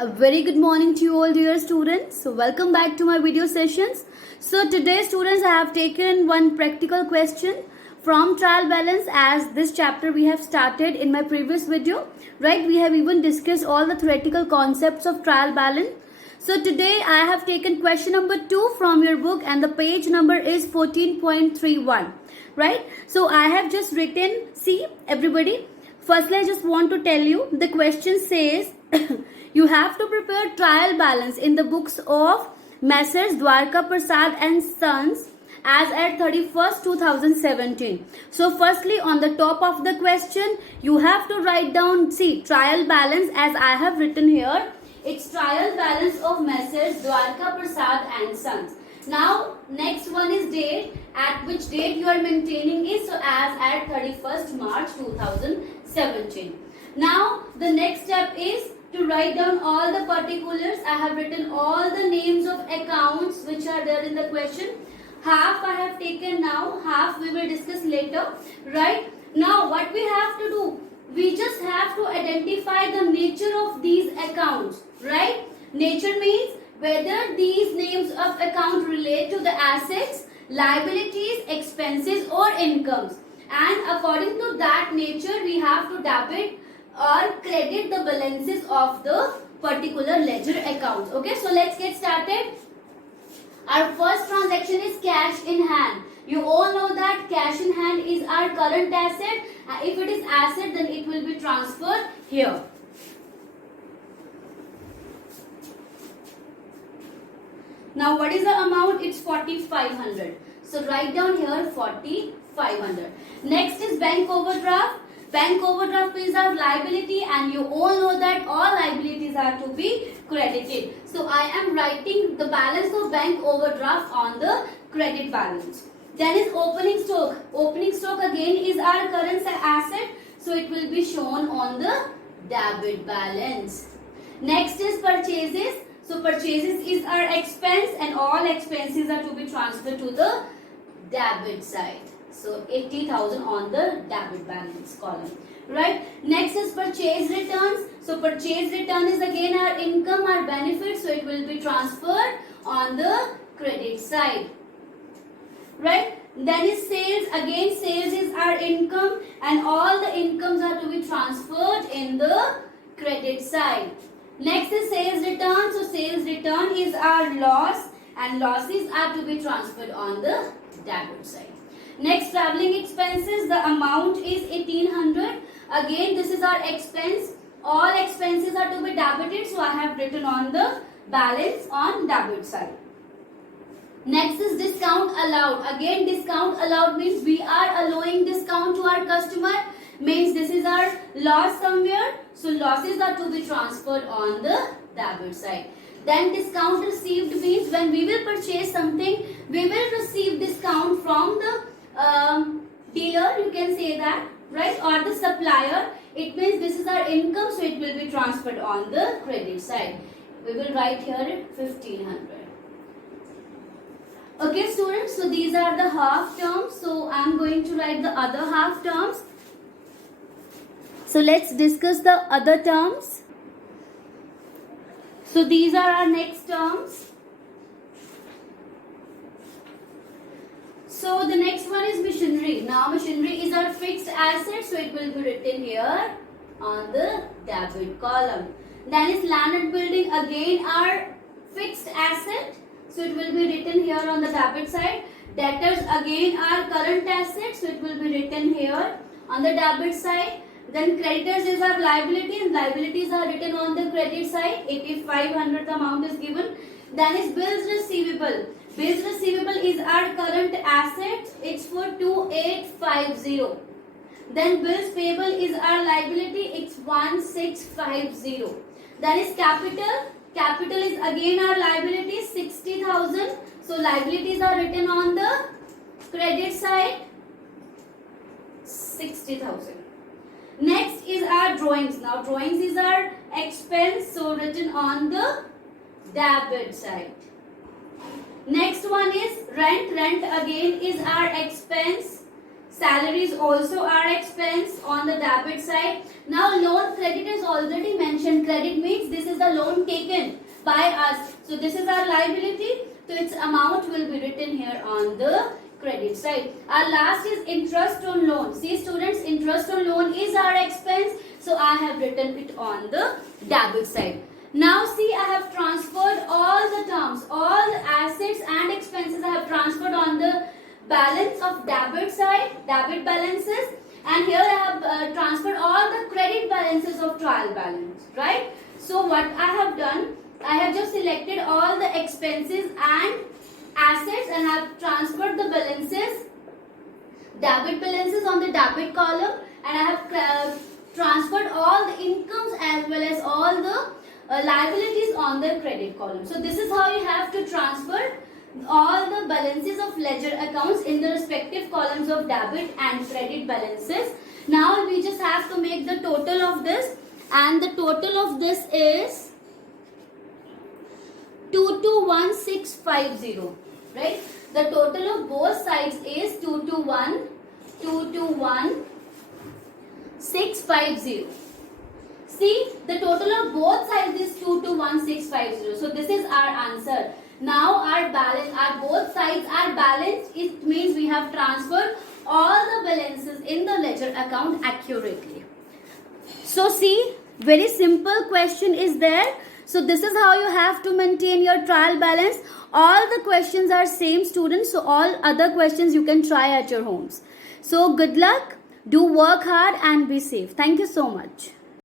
A very good morning to you all dear students. So welcome back to my video sessions. So today students, I have taken one practical question from trial balance, as this chapter we have started in my previous video, right? We have even discussed all the theoretical concepts of trial balance. So today I have taken question number 2 from your book and the page number is 14.31, right? So I have just written, see everybody, firstly I just want to tell you the question says you have to prepare trial balance in the books of Messrs. Dwarka Prasad and Sons as at 31st 2017. So firstly, on the top of the question you have to write down, see, trial balance, as I have written here, it's trial balance of Messrs. Dwarka Prasad and Sons. Now next one is date, at which date you are maintaining is, so as at 31st March 2017. Now the next step is to write down all the particulars. I have written all the names of accounts which are there in the question. Half I have taken now, half we will discuss later, right? Now what we have to do, we just have to identify the nature of these accounts, right? Nature means whether these names of account relate to the assets, liabilities, expenses or incomes, and according to that nature we have to debit or credit the balances of the particular ledger accounts. Okay, so let's get started. Our first transaction is cash in hand. You all know that cash in hand is our current asset. If it is asset, then it will be transferred here. Now what is the amount? It's 4,500. So write down here 4,500. Next is bank overdraft. Bank overdraft is our liability, and you all know that all liabilities are to be credited. So I am writing the balance of bank overdraft on the credit balance. Then is opening stock. Opening stock again is our current asset, so it will be shown on the debit balance. Next is purchases. So purchases is our expense, and all expenses are to be transferred to the debit side. So 80,000 on the debit balance column, right? Next is purchase returns. So purchase return is again our income, our benefit, so it will be transferred on the credit side, right? Then is sales. Again, sales is our income, and all the incomes are to be transferred in the credit side. Next is sales return. So sales return is our loss, and losses are to be transferred on the debit side. Next, traveling expenses, the amount is 1,800. Again, this is our expense. All expenses are to be debited, so I have written on the balance on debit side. Next is discount allowed. Again, discount allowed means we are allowing discount to our customer, means this is our loss somewhere, so losses are to be transferred on the debit side. Then discount received means when we will purchase something, we will receive discount from the dealer, you can say that, right, or the supplier. It means this is our income, so it will be transferred on the credit side. We will write here 1,500. Okay students, so these are the half terms, so I am going to write the other half terms. So let's discuss the other terms. So these are our next terms. So the next one is machinery. Now machinery is our fixed asset, so it will be written here on the debit column. Then is land and building, again our fixed asset, so it will be written here on the debit side. Debtors again our current asset, so it will be written here on the debit side. Then creditors is our liability, and liabilities are written on the credit side. 8,500 the amount is given. Then is bills receivable. Bills receivable is our current asset. It's for 2,850. Then bills payable is our liability. It's 1,650. Then is capital. Capital is again our liability, 60,000. So liabilities are written on the credit side, 60,000. Next is our drawings. Now drawings is our expense, so written on the debit side. Next one is rent. Rent again is our expense, Salaries also are expense on the debit side. Now loan credit is already mentioned. Credit means this is the loan taken by us. So this is our liability. So its amount will be written here on the credit side. Our last is interest on loan. See students, interest on loan is our expense. So I have written it on the debit side. Now see, I have transferred all the terms, all the assets and expenses I have transferred on the balance of debit side, debit balances, and here I have transferred all the credit balances of trial balance, right? So what I have done, I have just selected all the expenses and assets and I have transferred the balances, debit balances on the debit column, and I have transferred all the incomes as well as all the liabilities on the credit column. So this is how you have to transfer all the balances of ledger accounts in the respective columns of debit and credit balances. Now we just have to make the total of this, and the total of this is 221650, right? The total of both sides is 221650. See, the total of both sides is 221650. So this is our answer. Now our balance, our both sides are balanced. It means we have transferred all the balances in the ledger account accurately. So see, very simple question is there. So this is how you have to maintain your trial balance. All the questions are same students. So all other questions you can try at your homes. So good luck. Do work hard and be safe. Thank you so much.